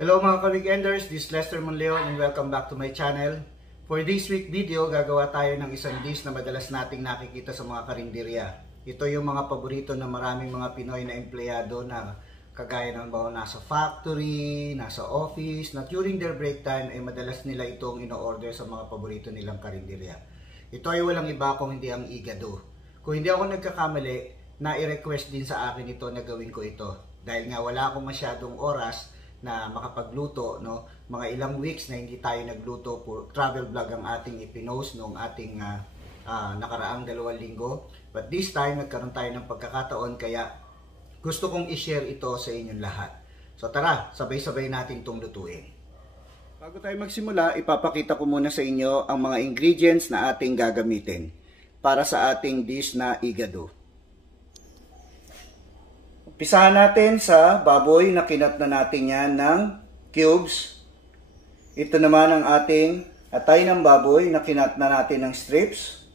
Hello mga ka-weekenders, this is Lester Monleon and welcome back to my channel. For this week video, gagawa tayo ng isang dish na madalas nating nakikita sa mga karinderya. Ito yung mga paborito ng maraming mga Pinoy na empleyado na kagaya ng mga nasa factory, nasa office, na during their break time ay madalas nila itong ino-order sa mga paborito nilang karinderya. Ito ay walang iba kung hindi ang igado. Kung hindi ako nagkakamali, na-request din sa akin ito na gawin ko ito. Dahil nga wala akong masyadong oras na makapagluto, no? Mga ilang weeks na hindi tayo nagluto, for travel vlog ang ating ipinost noong ating nakaraang 2 linggo. But this time, nagkaroon tayo ng pagkakataon, kaya gusto kong i-share ito sa inyong lahat. So tara, sabay-sabay natin itong lutuin. Bago tayo magsimula, ipapakita ko muna sa inyo ang mga ingredients na ating gagamitin para sa ating dish na igado. Umpisahan natin sa baboy na kinat na natin yan ng cubes. Ito naman ang ating atay ng baboy na kinat na natin ng strips.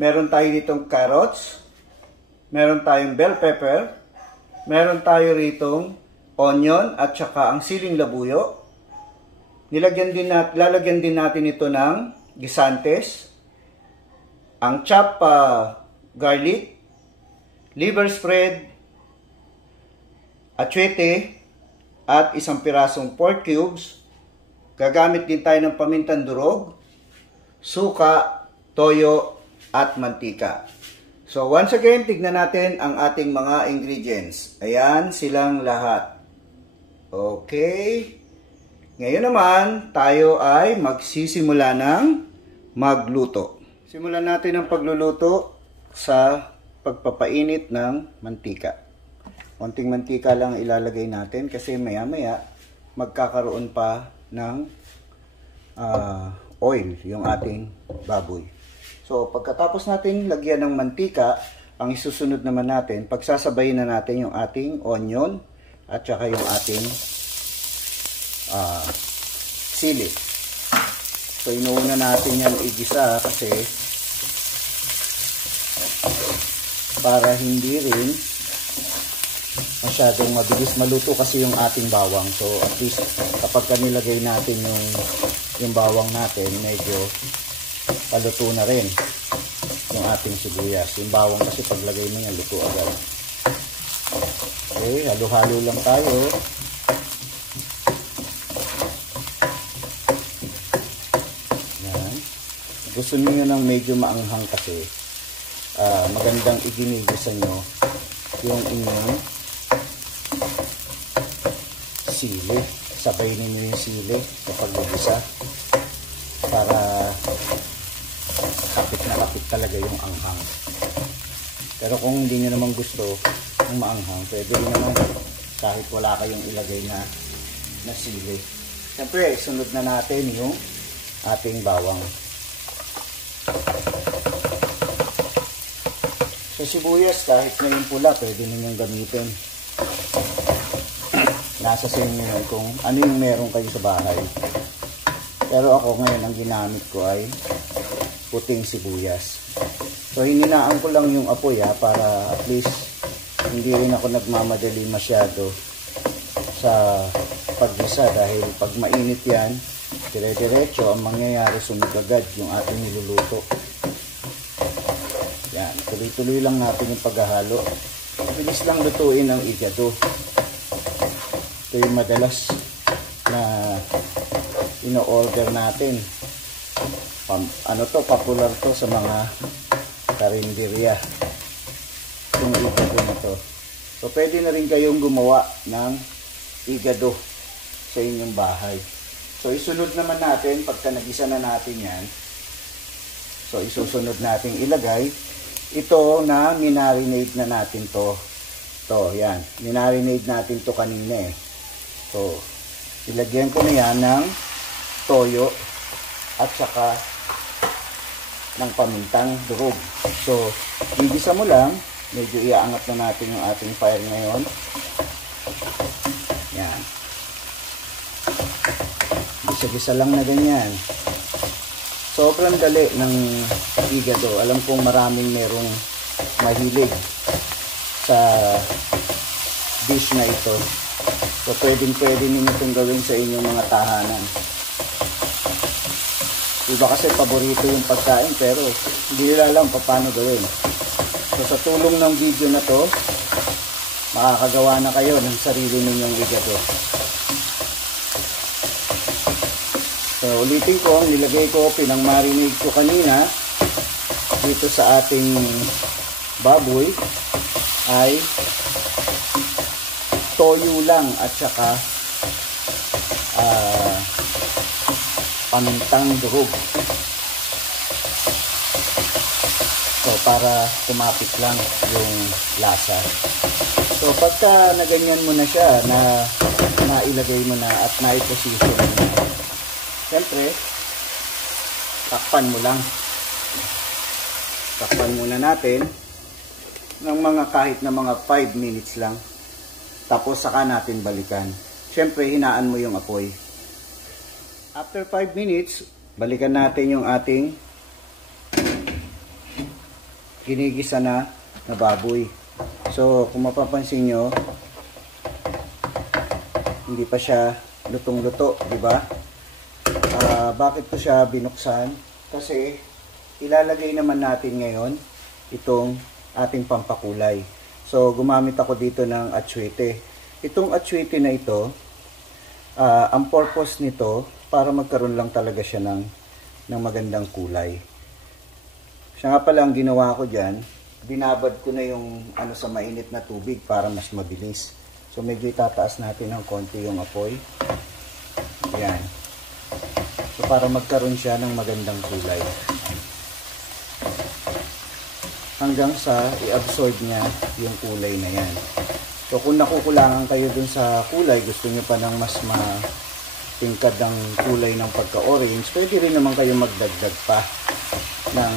Meron tayo ditong carrots. Meron tayong bell pepper. Meron tayo ritong onion at saka ang siling labuyo. Lalagyan din natin ito ng gisantes. Ang chopped garlic. Liver spread. Atsuete at isang pirasong pork cubes. Gagamit din tayo ng pamintang durog, suka, toyo, at mantika. So once again, tignan natin ang ating mga ingredients. Ayan silang lahat. Okay. Ngayon naman, tayo ay magsisimula ng magluto. Simulan natin ang pagluluto sa pagpapainit ng mantika. Konting mantika lang ilalagay natin kasi maya-maya magkakaroon pa ng oil yung ating baboy. So pagkatapos natin lagyan ng mantika, ang isusunod naman natin, pagsasabayin na natin yung ating onion at saka yung ating sili. So inuuna natin yan igisa kasi para hindi rin masyadong mabilis maluto kasi yung ating bawang. So at least kapag nilagay natin yung bawang natin, medyo paluto na rin yung ating sibuyas. Yung bawang kasi paglagay mo yan, luto agad. Okay, halo-halo lang tayo. Yan. Gusto niyo ng medyo maanghang kasi magandang iginigisa nyo yung inyong sili. Sabay ninyo yung sili kapag gugisa para kapit na kapit talaga yung anghang. Pero kung hindi nyo naman gusto ng maanghang, pwede rin naman kahit wala kayong ilagay na sili. Siyempre, sunod na natin yung ating bawang. So sibuyas, kahit na yung pula, pwede ninyong gamitin. Nasa sa inyo yun kung ano yung meron kayo sa bahay. Pero ako ngayon, ang ginamit ko ay puting sibuyas. So hininaan ko lang yung apoy para at least hindi rin ako nagmamadali masyado sa paggisa dahil pag mainit yan, dire-diretso ang mangyayari, sunog agad yung ating niluluto. Yan, tuloy-tuloy lang natin yung paghahalo. Bilis lang lutuin ang igado. Ito yung madalas na ino-order natin. Popular to sa mga karinderya. Yung igado na to. So, pwede na rin kayong gumawa ng igado sa inyong bahay. So, isunod naman natin, pagka nagisa na natin yan, so, isusunod natin ilagay ito na minarinate na natin to. To, yan. Minarinate natin to kanina eh. So, ilagyan ko na yan ng toyo at saka ng pamintang durog. So, igisa mo lang. Medyo iaangat na natin yung ating fire ngayon. Yan. Gisa-gisa lang na ganyan. Sobrang dali ng igado. Alam kong maraming merong mahilig sa dish na ito. So So pwede ninyo itong gawin sa inyong mga tahanan. Iba kasi paborito yung pagkain pero hindi nila alam paano gawin. So sa tulong ng video na to, makakagawa na kayo ng sarili ninyong igado. So ulitin ko, ang nilagay ko, pinang-marinate ko kanina dito sa ating baboy ay toyo lang at saka pamintang durog. So para tumapik lang yung lasa. So pagka naganyan mo na siya, na nailagay mo na at naiposition mo na, siyempre takpan mo lang. Takpan muna natin ng kahit na mga 5 minutes lang. Tapos saka natin balikan. Siyempre hinaan mo yung apoy. After 5 minutes, balikan natin yung ating ginigisa na baboy. So kung mapapansin nyo, hindi pa siya lutong-luto, di ba? Bakit ko siya binuksan? Kasi ilalagay naman natin ngayon itong ating pampakulay. So gumamit ako dito ng atsuete. Itong atsuete na ito, ang purpose nito para magkaroon lang talaga siya ng magandang kulay. Siya nga pala ang ginawa ko dyan, binabad ko na yung sa mainit na tubig para mas mabilis. So medyo itataas natin ng konti yung apoy. Yan. So para magkaroon siya ng magandang kulay. Hanggang sa i-absorb niya yung kulay na yan. So kung nakukulangan kayo dun sa kulay, gusto nyo pa ng mas matingkad ng kulay ng pagka-orange, pwede rin naman kayo magdagdag pa ng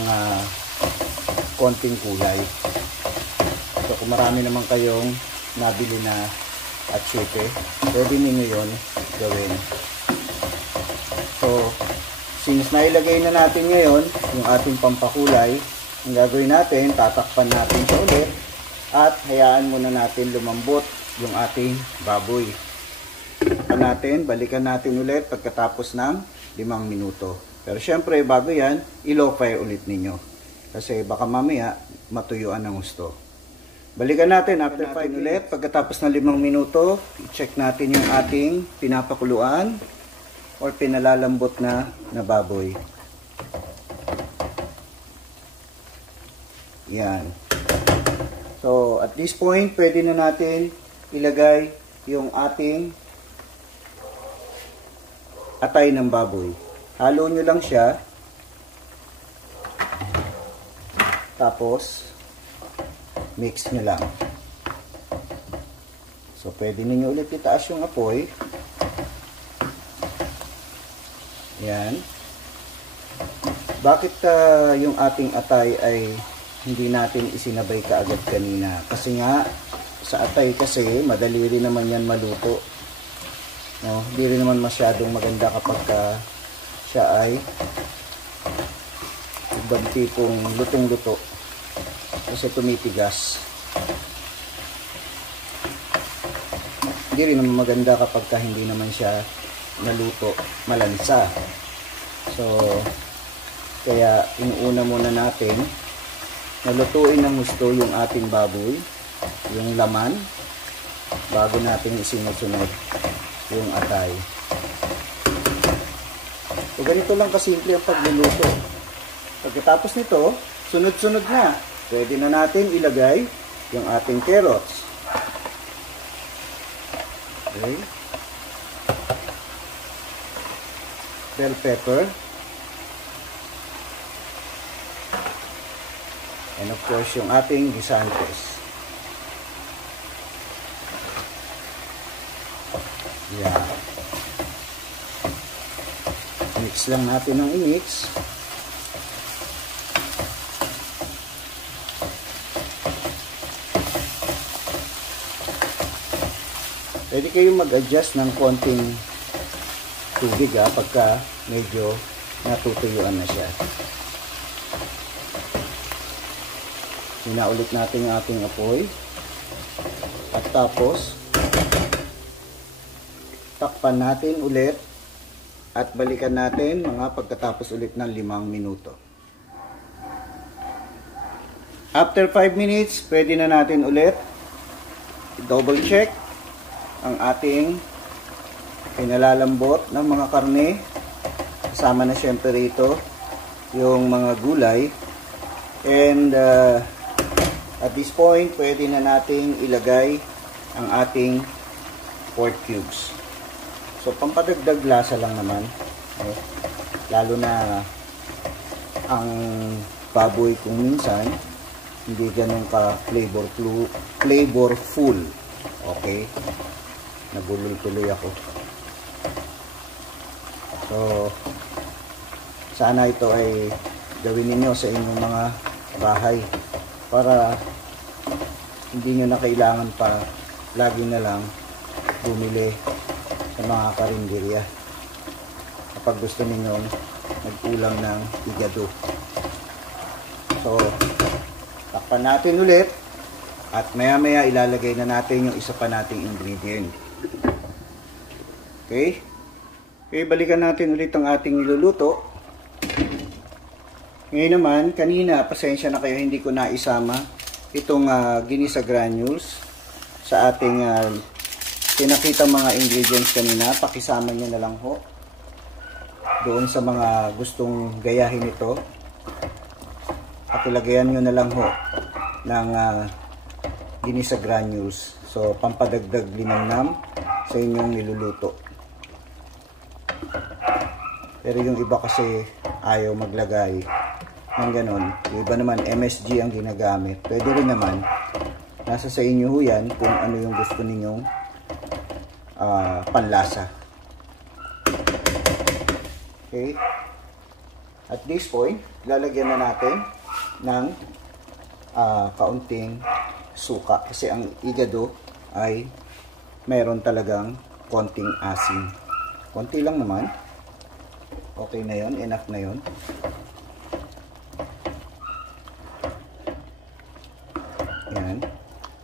konting kulay. So kung marami naman kayong nabili na atsuete, pwede ninyo yun gawin. So since nailagay na natin ngayon yung ating pampakulay, ang gagawin natin, tatakpan natin siya ulit at hayaan muna natin lumambot yung ating baboy. Balikan natin ulit pagkatapos ng 5 minuto. Pero syempre bago yan, i-low fire ulit ninyo. Kasi baka mamaya matuyuan ng gusto. Balikan natin after 5 ulit. Pagkatapos ng 5 minuto, i-check natin yung ating pinapakuluan or pinalalambot na baboy. Yan. So, at this point, pwede na natin ilagay yung ating atay ng baboy. Halo nyo lang siya. Tapos, mix nyo lang. So, pwede ninyo ulit itaas yung apoy. Yan. Bakit yung ating atay ay hindi natin isinabay kaagad kanina? Kasi nga, sa atay kasi, madali rin naman yan maluto. No? Hindi rin naman masyadong maganda kapag siya ay ibang tipong lutong-luto. Kasi tumitigas. Hindi rin naman maganda kapag hindi naman siya naluto, malansa. So, kaya inuuna muna natin nalutuin ng gusto yung ating baboy, yung laman, bago natin isinunod yung atay. So ganito lang kasimple ang pagluluto. Pagkatapos nito, sunod-sunod na. Pwede na natin ilagay yung ating carrots. Okay. Bell pepper. And of course, yung ating guisantes. Yan. Mix lang natin ng i-mix. Pwede kayong mag-adjust ng konting tubig pagka medyo natutuyuan na siya. Sinaulit natin ang ating apoy. At tapos, Takpan natin ulit at balikan natin mga pagkatapos ulit ng 5 minuto. After 5 minutes, pwede na natin ulit double check ang ating pinalalambot ng mga karne. Kasama na syempre rito yung mga gulay. And at this point, pwede na nating ilagay ang ating pork cubes. So, pampadagdag lasa lang naman. Lalo na ang baboy kung minsan, hindi ganun ka flavorful. Okay? Nabulol tuloy ako. So, sana ito ay gawin ninyo sa inyong mga bahay para hindi nyo na kailangan pa lagi na lang bumili sa mga karinderya kapag gusto ninyong mag-ulam ng igado. So, takpan natin ulit at maya maya ilalagay na natin yung isa pa nating ingredient. Okay? Okay, balikan natin ulit ang ating niluluto. Ngayon naman, kanina, pasensya na kayo, hindi ko na isama itong ginisa granules sa ating pinakita mga ingredients kanina. Pakisama nyo na lang ho doon sa mga gustong gayahin ito. Pakilagayan nyo na lang ho ng ginisa granules. So, pampadagdag linamnam sa inyong niluluto. Pero yung iba kasi ayaw maglagay ng ganon. Yung iba naman MSG ang ginagamit. Pwede rin naman. Nasa sa inyo ho yan kung ano yung gusto ninyong panlasa. Okay. At this point, lalagyan na natin ng kaunting suka. Kasi ang igado ay mayroon talagang konting asin. Konti lang naman. Okay na yon, enough na yon. Yan.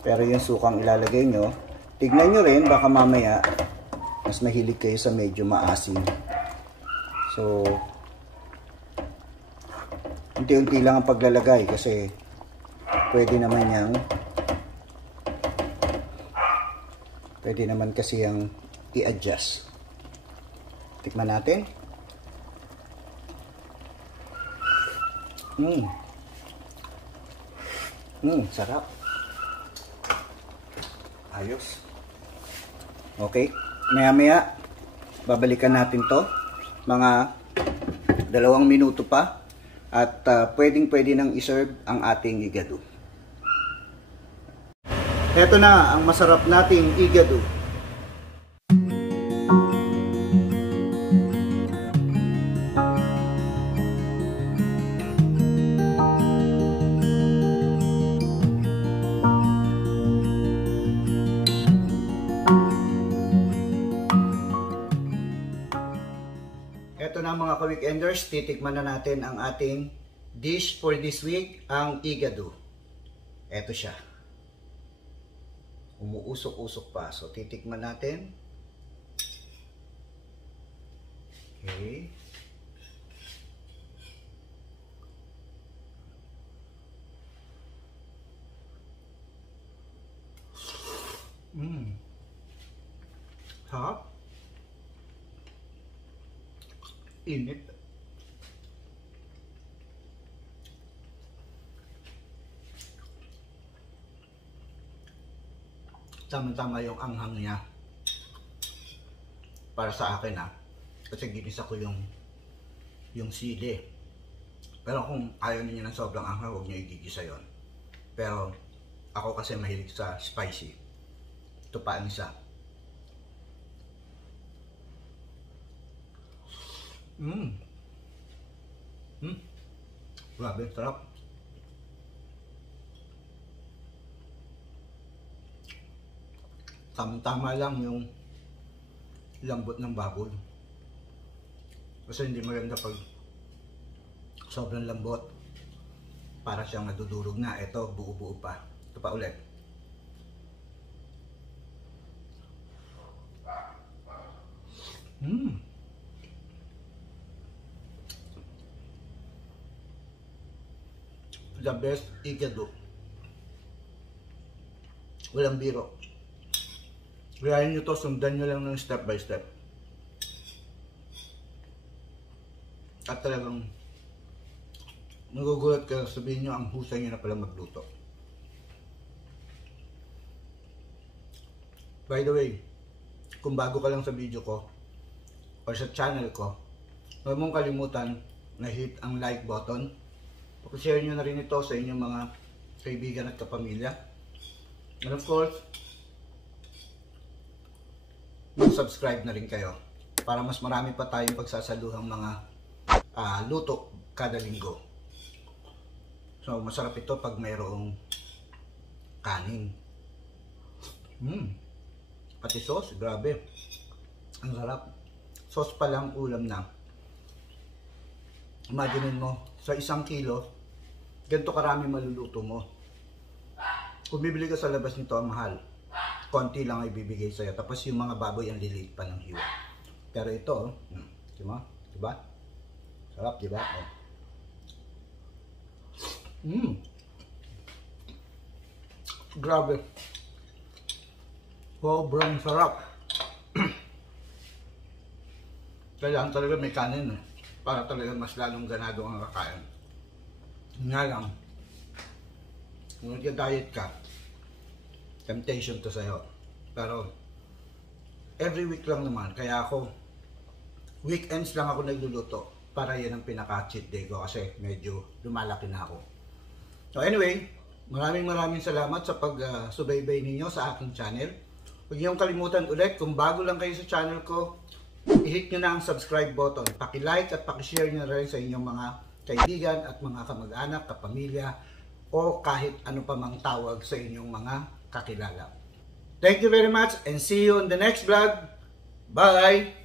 Pero yung sukang ilalagay nyo, tignan nyo rin, baka mamaya mas mahilig kayo sa medyo maasin. So, unti-unti lang ang paglalagay kasi pwede naman kasi yung i-adjust. Tikman natin. Sarap. Ayos. Okay. Maya-maya, babalikan natin to. Mga 2 minuto pa. At pwedeng-pwede nang iserve ang ating igado. Ito na ang masarap nating igado. Ito na mga ka-weekenders, titikman na natin ang ating dish for this week, ang igado. Ito siya. Umuusok-usok pa. So, titikman natin. Okay. Sarap. Init. Tama-tama yung anghang niya para sa akin kasi ginisa ko yung sili. Pero kung ayaw niyo ng sobrang anghang, huwag niyo igigisa yon. Pero ako kasi mahilig sa spicy. Ito pa ang isa. Grabe, sarap. Tama-tama lang yung lambot ng baboy. Kasi hindi maganda pag sobrang lambot. Para siyang nadudurog na. Ito, buo-buo pa. Ito pa ulit. The best igado. Walang biro. Gayahin nyo to, sundan nyo lang ng step by step. At talagang magugulat ka, sabihin nyo ang husay nyo na pala magluto. By the way, kung bago ka lang sa video ko or sa channel ko, huwag mong kalimutan na hit ang like button. Pag-share nyo na rin ito sa inyong mga kaibigan at kapamilya. And of course, mag-subscribe na rin kayo para mas marami pa tayong pagsasaluhang mga luto kada linggo. So masarap ito pag mayroong kanin. Pati sauce, grabe. Ang sarap. Sauce pa lang, ulam na. Imaginin mo, sa 1 kilo, ganito karami maluluto mo. Kung bibili ka sa labas nito, ang mahal. Konti lang ay bibigay sa'yo. Tapos yung mga baboy, ang liliit pa ng hiwa. Pero ito, diba? Sarap, diba? Grabe. Sobrang sarap. Kailangan talaga may kanin para talaga mas lalong ganado ang kakain. Nga lang, kung nag-diet ka, temptation to sa'yo. Pero, every week lang naman. Kaya ako, weekends lang ako nagluluto. Para yan ang pinaka-cheat day ko kasi medyo lumalaki na ako. So anyway, maraming salamat sa pag-subaybay ninyo sa aking channel. Huwag niyong kalimutan ulit, kung bago lang kayo sa channel ko, i-hit nyo na ang subscribe button. Paki-like at paki-share nyo na rin sa inyong mga kaibigan at mga kamag-anak, kapamilya, o kahit ano pa mang tawag sa inyong mga kakilala. Thank you very much and see you on the next vlog. Bye!